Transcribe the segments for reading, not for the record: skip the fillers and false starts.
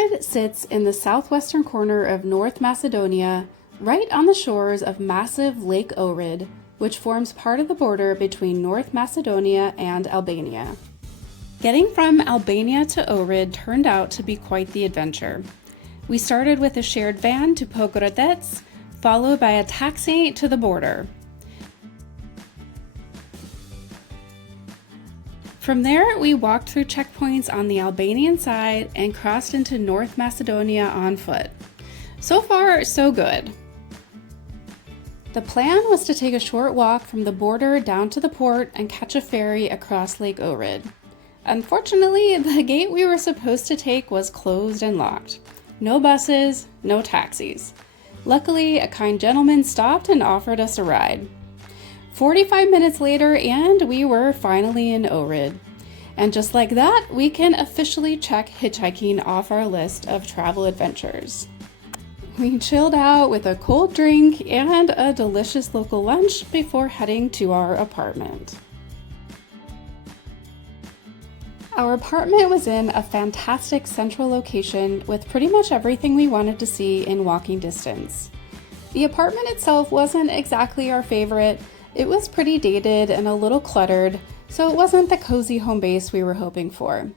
Ohrid sits in the southwestern corner of North Macedonia, right on the shores of massive Lake Ohrid, which forms part of the border between North Macedonia and Albania. Getting from Albania to Ohrid turned out to be quite the adventure. We started with a shared van to Podgorets, followed by a taxi to the border. From there, we walked through checkpoints on the Albanian side and crossed into North Macedonia on foot. So far, so good. The plan was to take a short walk from the border down to the port and catch a ferry across Lake Ohrid. Unfortunately, the gate we were supposed to take was closed and locked. No buses, no taxis. Luckily, a kind gentleman stopped and offered us a ride. 45 minutes later, and we were finally in Ohrid. And just like that, we can officially check hitchhiking off our list of travel adventures. We chilled out with a cold drink and a delicious local lunch before heading to our apartment. Our apartment was in a fantastic central location with pretty much everything we wanted to see in walking distance. The apartment itself wasn't exactly our favorite. It was pretty dated and a little cluttered, so it wasn't the cozy home base we were hoping for.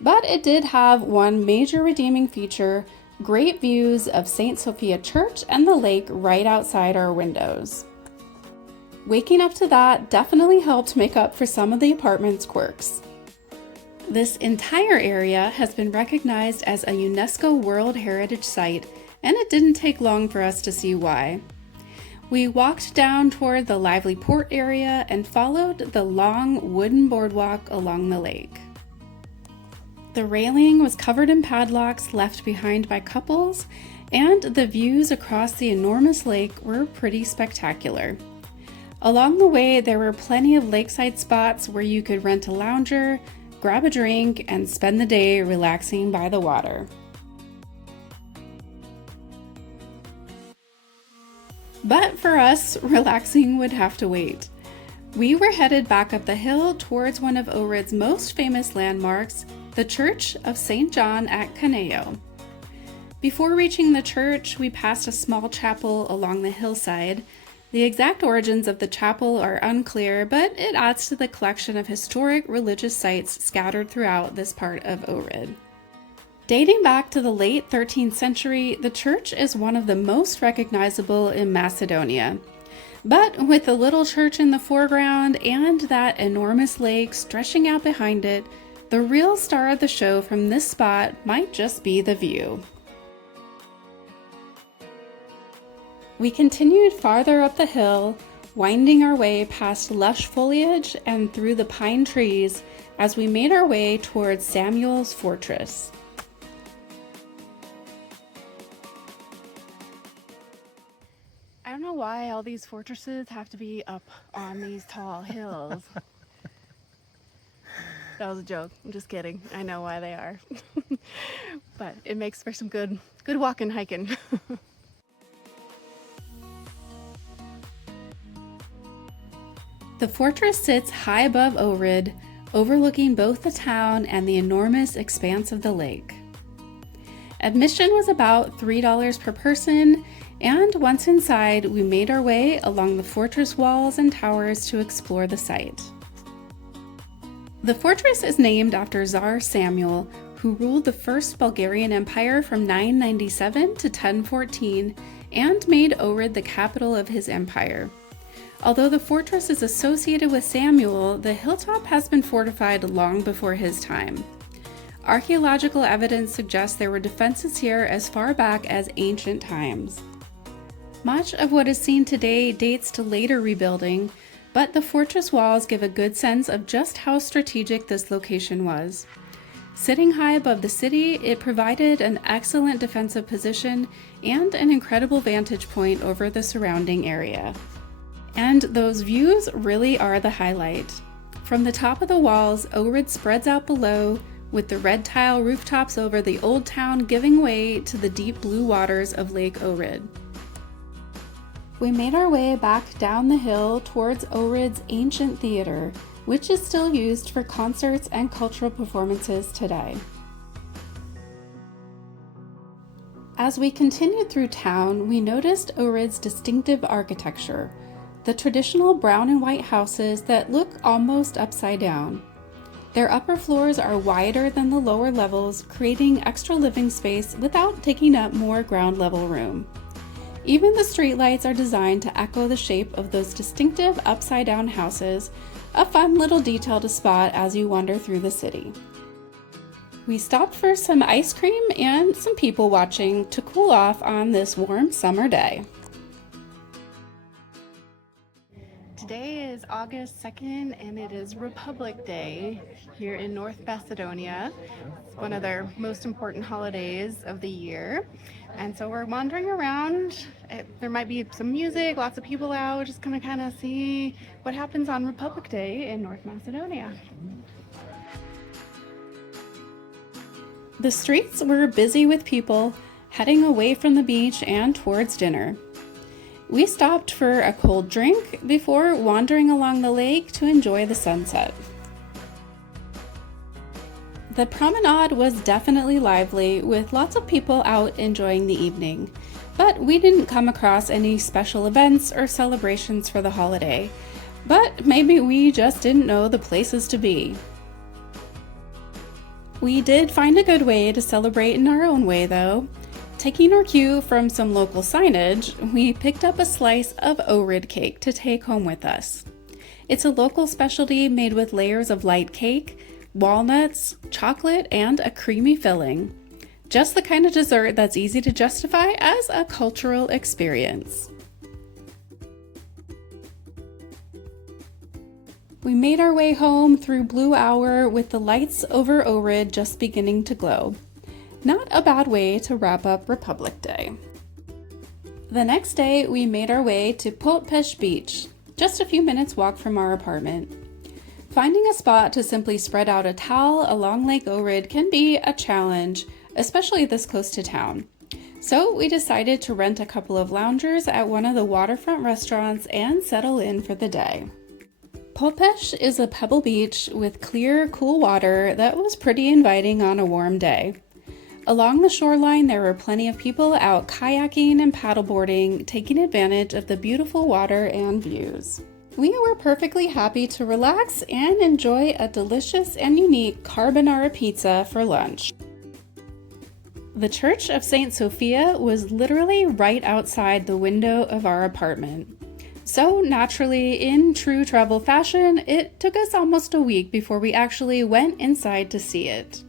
But it did have one major redeeming feature: great views of St. Sofia Church and the lake right outside our windows. Waking up to that definitely helped make up for some of the apartment's quirks. This entire area has been recognized as a UNESCO World Heritage Site, and it didn't take long for us to see why. We walked down toward the lively port area and followed the long wooden boardwalk along the lake. The railing was covered in padlocks left behind by couples, and the views across the enormous lake were pretty spectacular. Along the way, there were plenty of lakeside spots where you could rent a lounger, grab a drink, and spend the day relaxing by the water. But for us, relaxing would have to wait. We were headed back up the hill towards one of Ohrid's most famous landmarks, the Church of St. John at Kaneo. Before reaching the church, we passed a small chapel along the hillside. The exact origins of the chapel are unclear, but it adds to the collection of historic religious sites scattered throughout this part of Ohrid. Dating back to the late 13th century, the church is one of the most recognizable in Macedonia. But with the little church in the foreground and that enormous lake stretching out behind it, the real star of the show from this spot might just be the view. We continued farther up the hill, winding our way past lush foliage and through the pine trees as we made our way towards Samuel's fortress. I don't know why all these fortresses have to be up on these tall hills. That was a joke. I'm just kidding. I know why they are. But it makes for some good walking, hiking. The fortress sits high above Ohrid, overlooking both the town and the enormous expanse of the lake. Admission was about $3 per person, and once inside, we made our way along the fortress walls and towers to explore the site. The fortress is named after Tsar Samuel, who ruled the First Bulgarian Empire from 997 to 1014 and made Ohrid the capital of his empire. Although the fortress is associated with Samuel, the hilltop has been fortified long before his time. Archaeological evidence suggests there were defenses here as far back as ancient times. Much of what is seen today dates to later rebuilding, but the fortress walls give a good sense of just how strategic this location was. Sitting high above the city, it provided an excellent defensive position and an incredible vantage point over the surrounding area. And those views really are the highlight. From the top of the walls, Ohrid spreads out below, with the red tile rooftops over the old town giving way to the deep blue waters of Lake Ohrid. We made our way back down the hill towards Ohrid's ancient theater, which is still used for concerts and cultural performances today. As we continued through town, we noticed Ohrid's distinctive architecture, the traditional brown and white houses that look almost upside down. Their upper floors are wider than the lower levels, creating extra living space without taking up more ground level room. Even the streetlights are designed to echo the shape of those distinctive upside down houses, a fun little detail to spot as you wander through the city. We stopped for some ice cream and some people watching to cool off on this warm summer day. Today is August 2nd and it is Republic Day here in North Macedonia. It's one of their most important holidays of the year. And so we're wandering around. There might be some music, lots of people out, just gonna kind of see what happens on Republic Day in North Macedonia. The streets were busy with people heading away from the beach and towards dinner. We stopped for a cold drink before wandering along the lake to enjoy the sunset. The promenade was definitely lively, with lots of people out enjoying the evening, but we didn't come across any special events or celebrations for the holiday. But maybe we just didn't know the places to be. We did find a good way to celebrate in our own way, though. Taking our cue from some local signage, we picked up a slice of Ohrid cake to take home with us. It's a local specialty made with layers of light cake, walnuts, chocolate, and a creamy filling. Just the kind of dessert that's easy to justify as a cultural experience. We made our way home through Blue Hour with the lights over Ohrid just beginning to glow. Not a bad way to wrap up Republic Day. The next day, we made our way to perched Beach, just a few minutes walk from our apartment. Finding a spot to simply spread out a towel along Lake Ohrid can be a challenge, especially this close to town. So we decided to rent a couple of loungers at one of the waterfront restaurants and settle in for the day. Perched is a pebble beach with clear, cool water that was pretty inviting on a warm day. Along the shoreline, there were plenty of people out kayaking and paddleboarding, taking advantage of the beautiful water and views. We were perfectly happy to relax and enjoy a delicious and unique carbonara pizza for lunch. The Church of St. Sofia was literally right outside the window of our apartment. So naturally, in true travel fashion, it took us almost a week before we actually went inside to see it.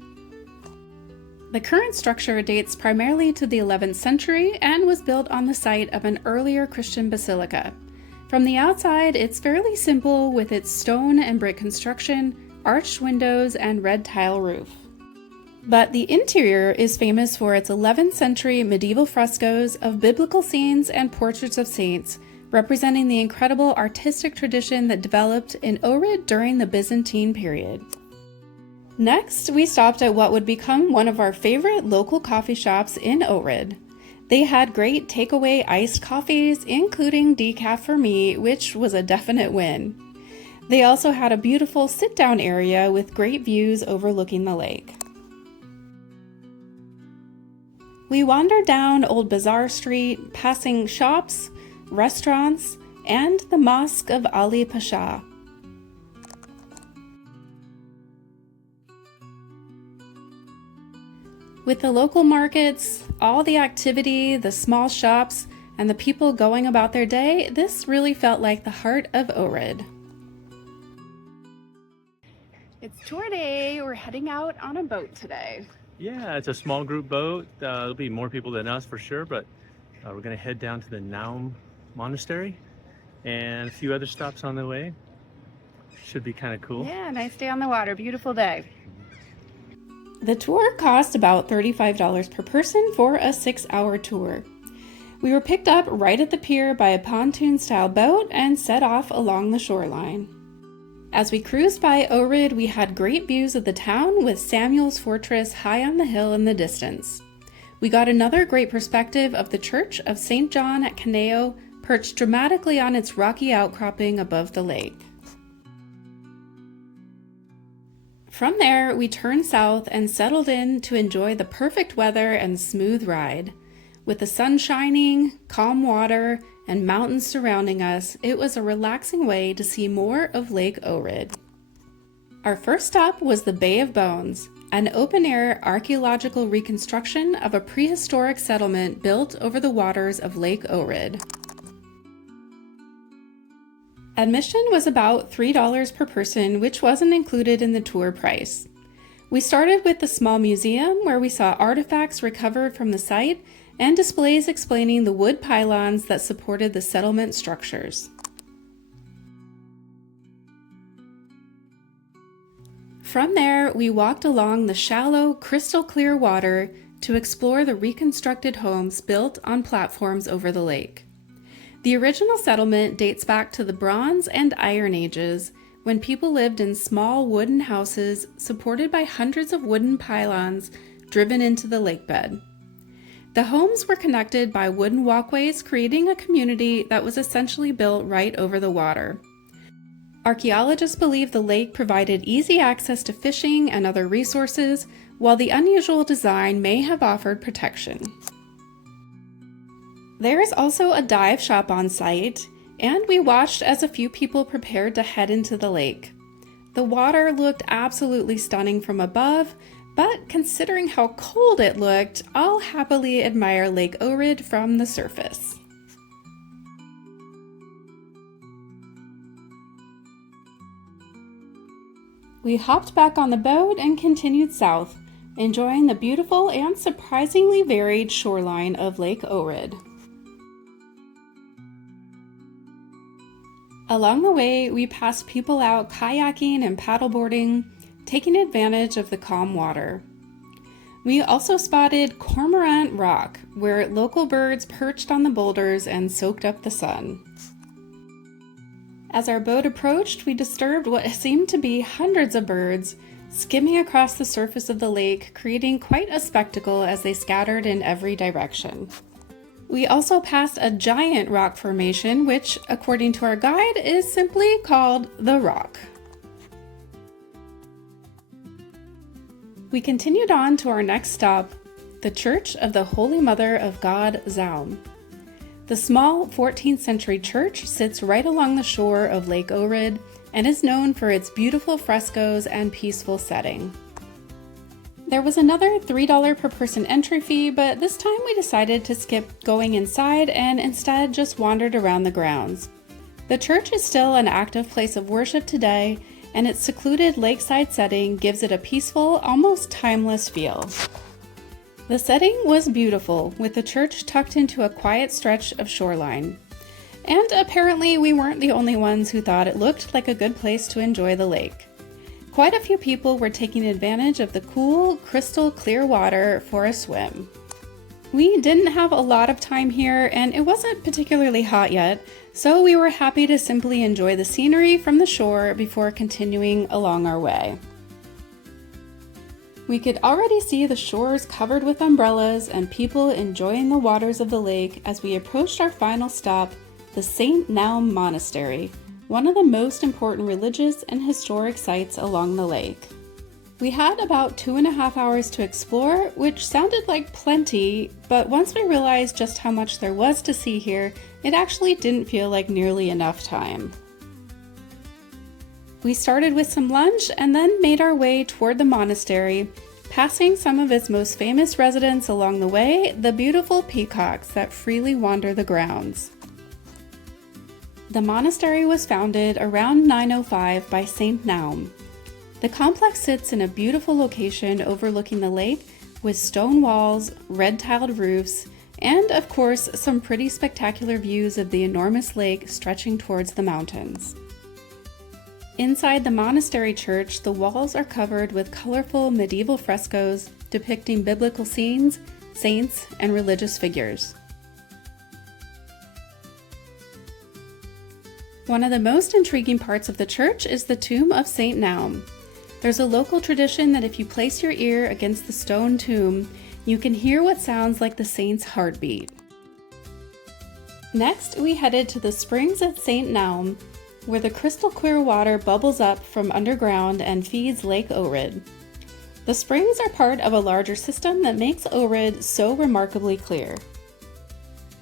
The current structure dates primarily to the 11th century and was built on the site of an earlier Christian basilica. From the outside, it's fairly simple with its stone and brick construction, arched windows, and red tile roof. But the interior is famous for its 11th century medieval frescoes of biblical scenes and portraits of saints, representing the incredible artistic tradition that developed in Ohrid during the Byzantine period. Next, we stopped at what would become one of our favorite local coffee shops in Ohrid. They had great takeaway iced coffees, including decaf for me, which was a definite win. They also had a beautiful sit-down area with great views overlooking the lake. We wandered down Old Bazaar Street, passing shops, restaurants, and the Mosque of Ali Pasha. With the local markets, all the activity, the small shops, and the people going about their day, this really felt like the heart of Ohrid. It's tour day. We're heading out on a boat today. Yeah, it's a small group boat. There'll be more people than us for sure, but we're going to head down to the Naum Monastery and a few other stops on the way. Should be kind of cool. Yeah, nice day on the water. Beautiful day. The tour cost about $35 per person for a 6-hour tour. We were picked up right at the pier by a pontoon-style boat and set off along the shoreline. As we cruised by Ohrid, we had great views of the town with Samuel's Fortress high on the hill in the distance. We got another great perspective of the Church of St. John at Kaneo, perched dramatically on its rocky outcropping above the lake. From there, we turned south and settled in to enjoy the perfect weather and smooth ride. With the sun shining, calm water, and mountains surrounding us, it was a relaxing way to see more of Lake Ohrid. Our first stop was the Bay of Bones, an open-air archaeological reconstruction of a prehistoric settlement built over the waters of Lake Ohrid. Admission was about $3 per person, which wasn't included in the tour price. We started with the small museum where we saw artifacts recovered from the site and displays explaining the wood pylons that supported the settlement structures. From there, we walked along the shallow, crystal-clear water to explore the reconstructed homes built on platforms over the lake. The original settlement dates back to the Bronze and Iron Ages, when people lived in small wooden houses supported by hundreds of wooden pylons driven into the lakebed. The homes were connected by wooden walkways, creating a community that was essentially built right over the water. Archaeologists believe the lake provided easy access to fishing and other resources, while the unusual design may have offered protection. There is also a dive shop on site, and we watched as a few people prepared to head into the lake. The water looked absolutely stunning from above, but considering how cold it looked, I'll happily admire Lake Ohrid from the surface. We hopped back on the boat and continued south, enjoying the beautiful and surprisingly varied shoreline of Lake Ohrid. Along the way, we passed people out kayaking and paddleboarding, taking advantage of the calm water. We also spotted Cormorant Rock, where local birds perched on the boulders and soaked up the sun. As our boat approached, we disturbed what seemed to be hundreds of birds, skimming across the surface of the lake, creating quite a spectacle as they scattered in every direction. We also passed a giant rock formation, which, according to our guide, is simply called the Rock. We continued on to our next stop, the Church of the Holy Mother of God, Zaum. The small 14th century church sits right along the shore of Lake Ohrid and is known for its beautiful frescoes and peaceful setting. There was another $3 per person entry fee, but this time we decided to skip going inside and instead just wandered around the grounds. The church is still an active place of worship today, and its secluded lakeside setting gives it a peaceful, almost timeless feel. The setting was beautiful, with the church tucked into a quiet stretch of shoreline. And apparently we weren't the only ones who thought it looked like a good place to enjoy the lake. Quite a few people were taking advantage of the cool, crystal clear water for a swim. We didn't have a lot of time here, and it wasn't particularly hot yet, so we were happy to simply enjoy the scenery from the shore before continuing along our way. We could already see the shores covered with umbrellas and people enjoying the waters of the lake as we approached our final stop, the St. Naum Monastery, one of the most important religious and historic sites along the lake. We had about 2.5 hours to explore, which sounded like plenty, but once we realized just how much there was to see here, it actually didn't feel like nearly enough time. We started with some lunch and then made our way toward the monastery, passing some of its most famous residents along the way, the beautiful peacocks that freely wander the grounds. The monastery was founded around 905 by Saint Naum. The complex sits in a beautiful location overlooking the lake with stone walls, red-tiled roofs, and of course some pretty spectacular views of the enormous lake stretching towards the mountains. Inside the monastery church, the walls are covered with colorful medieval frescoes depicting biblical scenes, saints, and religious figures. One of the most intriguing parts of the church is the tomb of Saint Naum. There's a local tradition that if you place your ear against the stone tomb, you can hear what sounds like the saint's heartbeat. Next, we headed to the springs at Saint Naum, where the crystal clear water bubbles up from underground and feeds Lake Ohrid. The springs are part of a larger system that makes Ohrid so remarkably clear.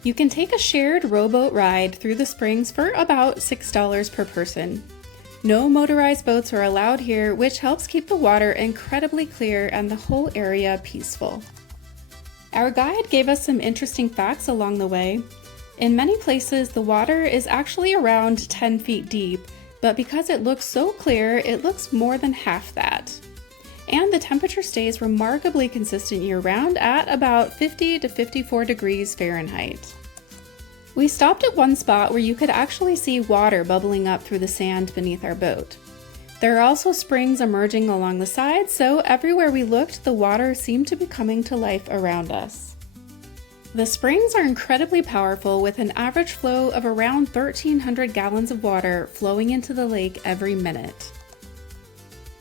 You can take a shared rowboat ride through the springs for about $6 per person. No motorized boats are allowed here, which helps keep the water incredibly clear and the whole area peaceful. Our guide gave us some interesting facts along the way. In many places, the water is actually around 10 feet deep, but because it looks so clear, it looks more than half that. And the temperature stays remarkably consistent year-round at about 50 to 54 degrees Fahrenheit. We stopped at one spot where you could actually see water bubbling up through the sand beneath our boat. There are also springs emerging along the sides, so everywhere we looked, the water seemed to be coming to life around us. The springs are incredibly powerful, with an average flow of around 1,300 gallons of water flowing into the lake every minute.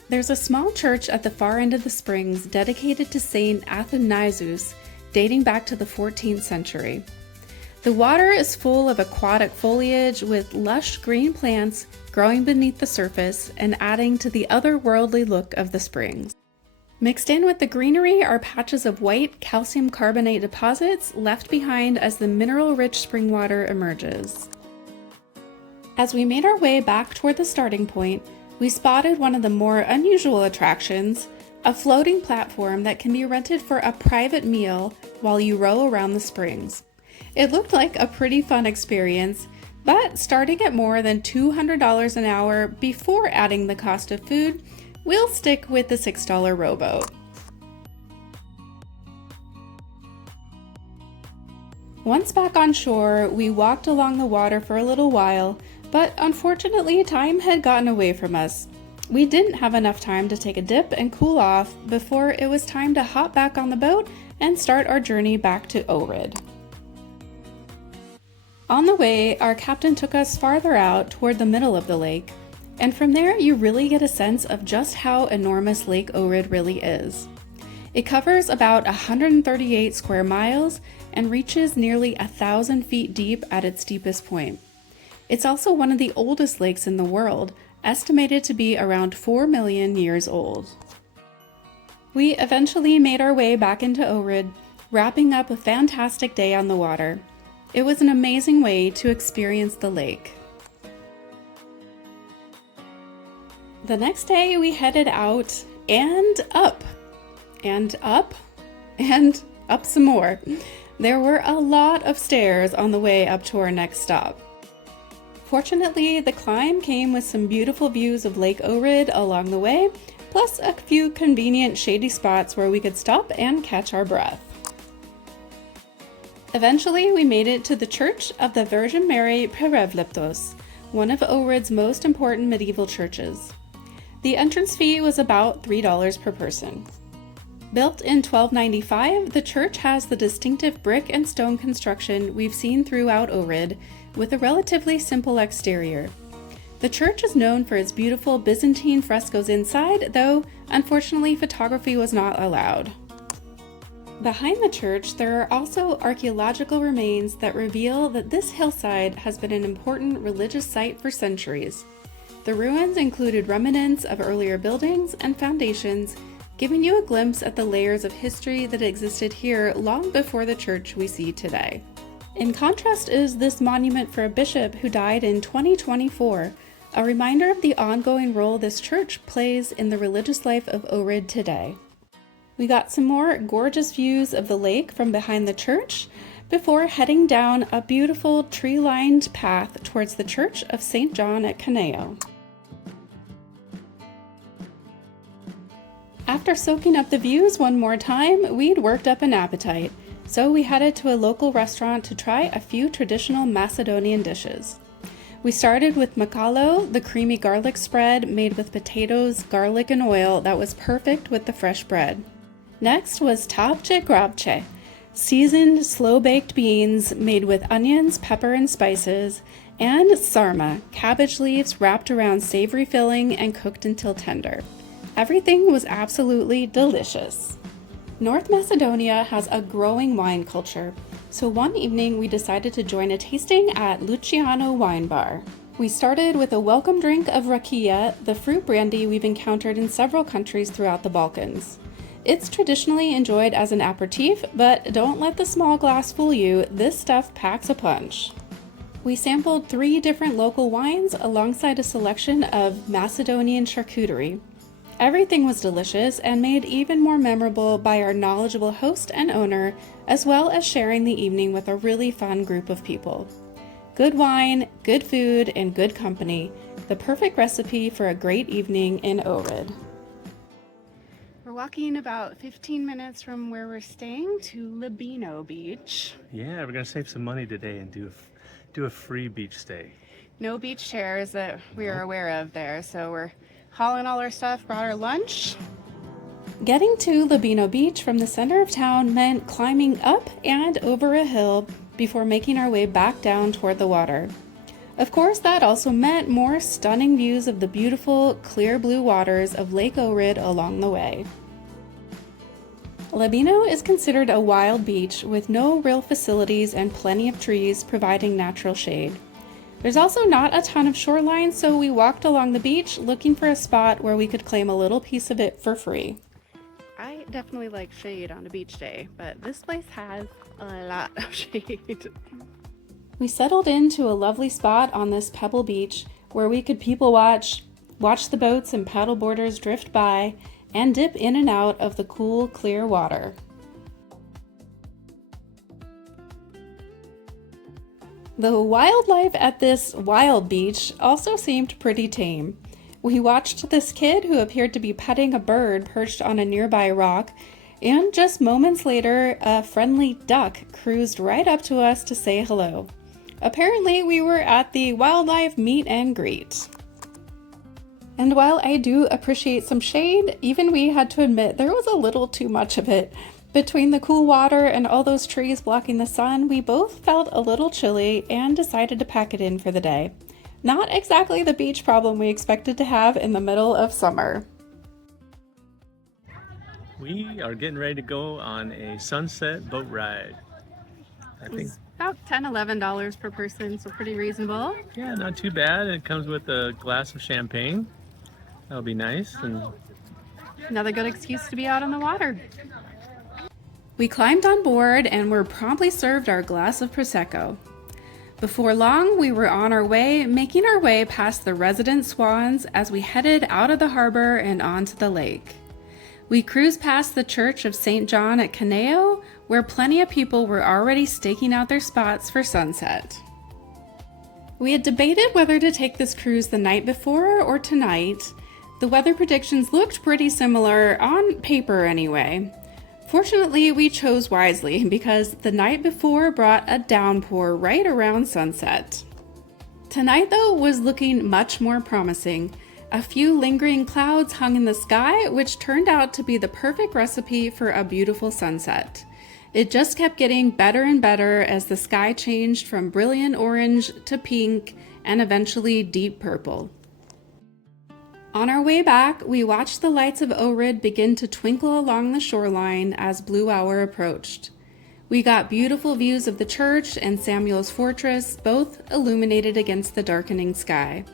There's a small church at the far end of the springs dedicated to Saint Athanasius, dating back to the 14th century. The water is full of aquatic foliage with lush green plants growing beneath the surface and adding to the otherworldly look of the springs. Mixed in with the greenery are patches of white calcium carbonate deposits left behind as the mineral-rich spring water emerges. As we made our way back toward the starting point, we spotted one of the more unusual attractions, a floating platform that can be rented for a private meal while you row around the springs. It looked like a pretty fun experience, but starting at more than $200 an hour before adding the cost of food, we'll stick with the $6 rowboat. Once back on shore, we walked along the water for a little while, but unfortunately time had gotten away from us. We didn't have enough time to take a dip and cool off before it was time to hop back on the boat and start our journey back to Ohrid. On the way, our captain took us farther out toward the middle of the lake, and from there you really get a sense of just how enormous Lake Ohrid really is. It covers about 138 square miles and reaches nearly 1,000 feet deep at its deepest point. It's also one of the oldest lakes in the world, estimated to be around 4 million years old. We eventually made our way back into Ohrid, wrapping up a fantastic day on the water. It was an amazing way to experience the lake. The next day we headed out and up, and up, and up some more. There were a lot of stairs on the way up to our next stop. Fortunately, the climb came with some beautiful views of Lake Ohrid along the way, plus a few convenient shady spots where we could stop and catch our breath. Eventually, we made it to the Church of the Virgin Mary Perevleptos, one of Ohrid's most important medieval churches. The entrance fee was about $3 per person. Built in 1295, the church has the distinctive brick and stone construction we've seen throughout Ohrid, with a relatively simple exterior. The church is known for its beautiful Byzantine frescoes inside, though unfortunately photography was not allowed. Behind the church, there are also archaeological remains that reveal that this hillside has been an important religious site for centuries. The ruins included remnants of earlier buildings and foundations, giving you a glimpse at the layers of history that existed here long before the church we see today. In contrast is this monument for a bishop who died in 2024, a reminder of the ongoing role this church plays in the religious life of Ohrid today. We got some more gorgeous views of the lake from behind the church before heading down a beautiful tree-lined path towards the Church of St. John at Kaneo. After soaking up the views one more time, we'd worked up an appetite, so we headed to a local restaurant to try a few traditional Macedonian dishes. We started with makalo, the creamy garlic spread made with potatoes, garlic, and oil that was perfect with the fresh bread. Next was tapce grabce, seasoned slow-baked beans made with onions, pepper, and spices, and sarma, cabbage leaves wrapped around savory filling and cooked until tender. Everything was absolutely delicious. North Macedonia has a growing wine culture, so one evening we decided to join a tasting at Luciano Wine Bar. We started with a welcome drink of rakia, the fruit brandy we've encountered in several countries throughout the Balkans. It's traditionally enjoyed as an aperitif, but don't let the small glass fool you, this stuff packs a punch. We sampled 3 different local wines alongside a selection of Macedonian charcuterie. Everything was delicious and made even more memorable by our knowledgeable host and owner, as well as sharing the evening with a really fun group of people. Good wine, good food, and good company. The perfect recipe for a great evening in Ohrid. We're walking about 15 minutes from where we're staying to Labino Beach. Yeah, we're gonna save some money today and do a free beach stay. No beach chairs that we are aware of there, so we're hauling all our stuff, brought our lunch. Getting to Labino Beach from the center of town meant climbing up and over a hill before making our way back down toward the water. Of course, that also meant more stunning views of the beautiful, clear blue waters of Lake Ohrid along the way. Labino is considered a wild beach with no real facilities and plenty of trees providing natural shade. There's also not a ton of shoreline, so we walked along the beach looking for a spot where we could claim a little piece of it for free. I definitely like shade on a beach day, but this place has a lot of shade. We settled into a lovely spot on this pebble beach where we could people watch the boats and paddleboarders drift by, and dip in and out of the cool, clear water. The wildlife at this wild beach also seemed pretty tame. We watched this kid who appeared to be petting a bird perched on a nearby rock, and just moments later, a friendly duck cruised right up to us to say hello. Apparently, we were at the wildlife meet and greet. And while I do appreciate some shade, even we had to admit there was a little too much of it. Between the cool water and all those trees blocking the sun, we both felt a little chilly and decided to pack it in for the day. Not exactly the beach problem we expected to have in the middle of summer. We are getting ready to go on a sunset boat ride. I think About $10–11 per person, so pretty reasonable. yeah, not too bad. It comes with a glass of champagne. That'll be nice. And Another good excuse to be out on the water. We climbed on board and were promptly served our glass of prosecco. Before long, we were on our way, making our way past the resident swans as we headed out of the harbor and onto the lake. We cruised past the Church of St. John at Kaneo, where plenty of people were already staking out their spots for sunset. We had debated whether to take this cruise the night before or tonight. The weather predictions looked pretty similar, on paper anyway. Fortunately, we chose wisely because the night before brought a downpour right around sunset. Tonight, though, was looking much more promising. A few lingering clouds hung in the sky, which turned out to be the perfect recipe for a beautiful sunset. It just kept getting better and better as the sky changed from brilliant orange to pink and eventually deep purple. On our way back, we watched the lights of Ohrid begin to twinkle along the shoreline as blue hour approached. We got beautiful views of the church and Samuel's fortress, both illuminated against the darkening sky.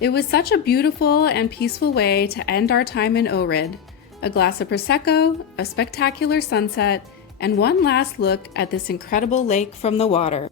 It was such a beautiful and peaceful way to end our time in Ohrid. A glass of prosecco, a spectacular sunset, and one last look at this incredible lake from the water.